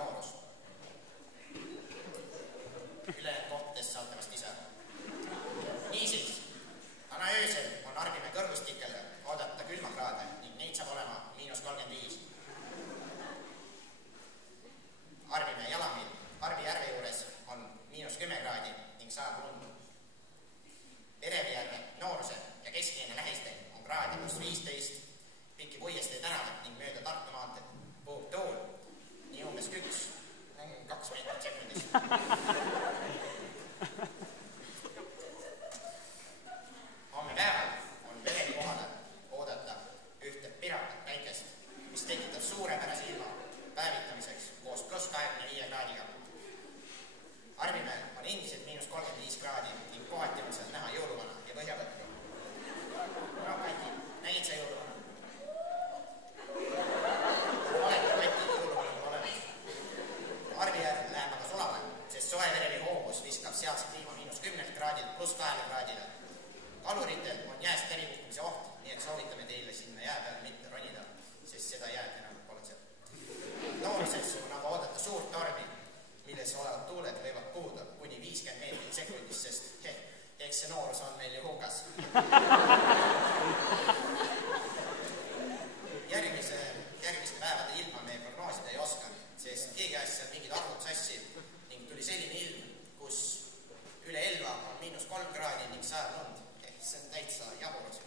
noorus. Ülejäänud kohtadest saate vast ise. Niisiis, täna öösel on Arbimäe kõrgustikele oodata külmakraade ning neid saab olema -35. Arbimäe jalamil Arbi järve juures on -10 kraadi ning sajab lund. Erevijärve Nooruse ja Kesklinna lähistel on kraadi +15, pikki Puiestee tänavat ning mööda Tartu maanteed puhub tuul nii umbes 2 meetrit sekundis. Homme päeval on Vereni kohale oodata ühte pirakat päikest, mis tekitab suurepärase ilma päevitamiseks koos +25 kraadiga. Arbimäel on endiselt -35 kraadi ning kohati on seal näha jõuluvana ja põhjavõttu. No Kati, nägid sa jõuluvana? Olete Kati, jõuluvana on olemas. Arbijärv läheb aga sulale, sest soe verevi hoovus viskab sealse kliima -10 kraadilt +2 kraadile. Kaluritel on jääst läbikukkumise oht, nii et soovitame teile sinna jää peale mitte ronida, sest seda jääd enam pole seal. Nooruses on aga oodata suurt tormi, milles olevad tuuled võivad puhuda kuni 50 meetrit sekundis, sest eks see noorus on meil ju hukas. Järgmiste päevade ilma me prognoosida ei oska, sest keegi ajas seal mingid arvud sassi ning tuli selline ilm, kus üle Elva on -3 kraadi ning sajab lund. See on täitsa jaburus.